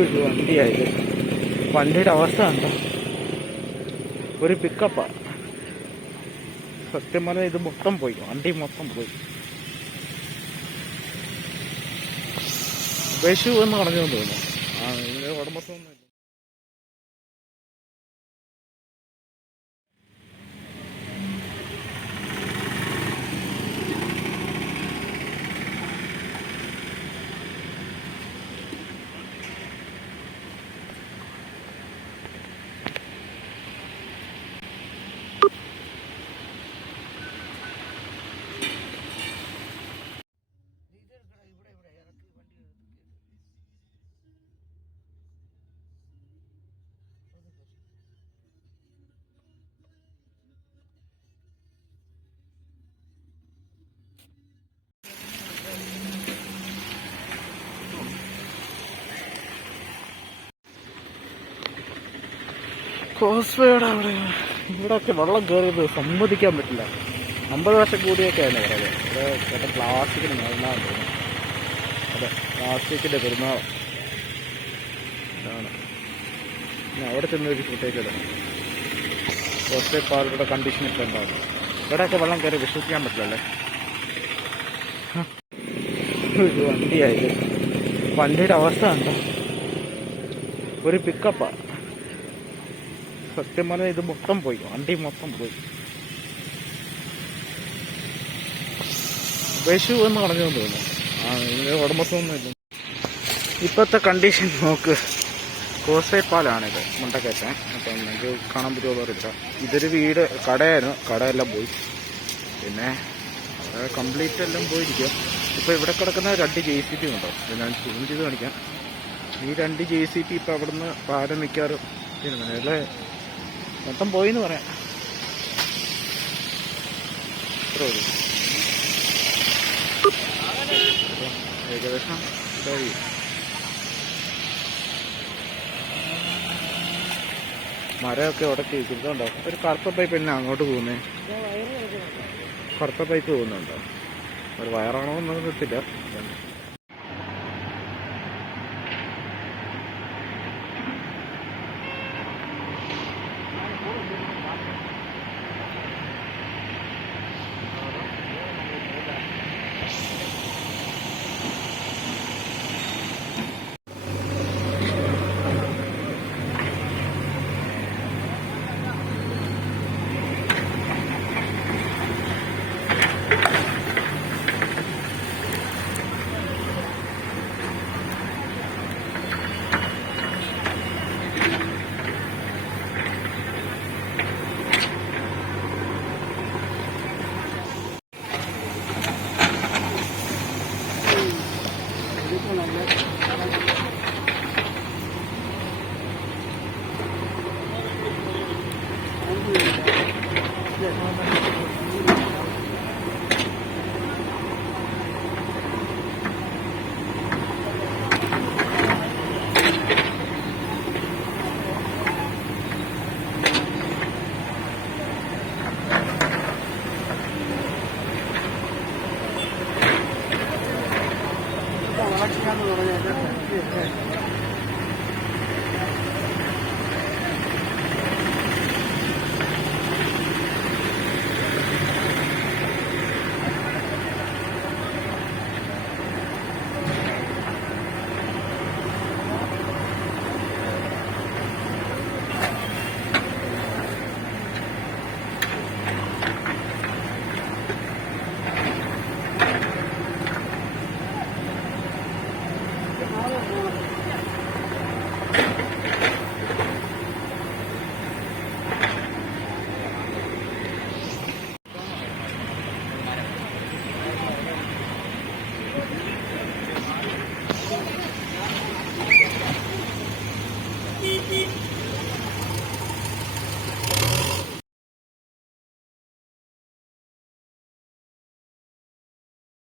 ഒരു വണ്ടിയായത്. വണ്ടിയുടെ അവസ്ഥ കണ്ടോ, ഒരു പിക്കപ്പാ. സത്യം പറഞ്ഞാൽ ഇത് മൊത്തം പോയി, വണ്ടി മൊത്തം പോയി. വിഷു എന്ന് പറഞ്ഞു തോന്നുന്നു. ഇതിന്റെ ഉടമസ്ഥൊന്നും കോസ്വേയുടെ അവിടെ ഇവിടെയൊക്കെ വെള്ളം കയറിയത് സമ്മതിക്കാൻ പറ്റില്ല. 50 വർഷം കൂടിയൊക്കെയാണ് പറയുന്നത്. ഇവിടെ ചേട്ടൻ പ്ലാസ്റ്റിക്കിന് മേളാൻ തോന്നുന്നു. അതെ, പ്ലാസ്റ്റിക്കിൻ്റെ പെരുന്നാൾ ഇതാണ്. അവിടെ ചെന്നൊരു ഫുട്ടേജ് ഇടാം. കോസ്വേ പാർക്കിയുടെ കണ്ടീഷനൊക്കെ ഉണ്ടാകും. ഇവിടെയൊക്കെ വെള്ളം കയറി വിശ്വസിക്കാൻ പറ്റില്ലല്ലേ. ഒരു വണ്ടിയായത്. വണ്ടിയുടെ അവസ്ഥ കണ്ടോ, ഒരു പിക്കപ്പാ. സത്യം പറഞ്ഞാൽ ഇത് മൊത്തം പോയി, വണ്ടി മൊത്തം പോയി. വിഷു എന്ന് പറഞ്ഞു തോന്നുന്നു. ഇതിന്റെ ഉടമസ്ഥൊന്നുമില്ല. ഇപ്പോഴത്തെ കണ്ടീഷൻ നോക്ക്. കോസ്വേ പാലാണിത്, മുണ്ടക്കയറ്റം. അപ്പം നിങ്ങൾക്ക് കാണാൻ പറ്റുമോ അറിയില്ല. ഇതൊരു വീട്, കടയായിരുന്നു. കടയെല്ലാം പോയി. പിന്നെ കംപ്ലീറ്റ് എല്ലാം പോയിരിക്കും. ഇപ്പോൾ ഇവിടെ കിടക്കുന്ന 2 JCB ഉണ്ടോ, ഞാൻ സൂം ചെയ്ത് കാണിക്കാം. ഈ 2 JCB ഇപ്പം അവിടുന്ന് പാലം മിക്കാറും അല്ലേ മൊത്തം പോയിന്ന് പറയാം. ഏകദേശം ഇതായി. മരമൊക്കെ ഉടക്കി ഇതുണ്ടോ. ഒരു കറുത്ത പൈപ്പ് തന്നെ അങ്ങോട്ട് പോകുന്നേ. കറുത്ത പൈപ്പ് പോകുന്നുണ്ടോ, ഒരു വയറാണോ എന്നൊന്നും കിട്ടില്ല.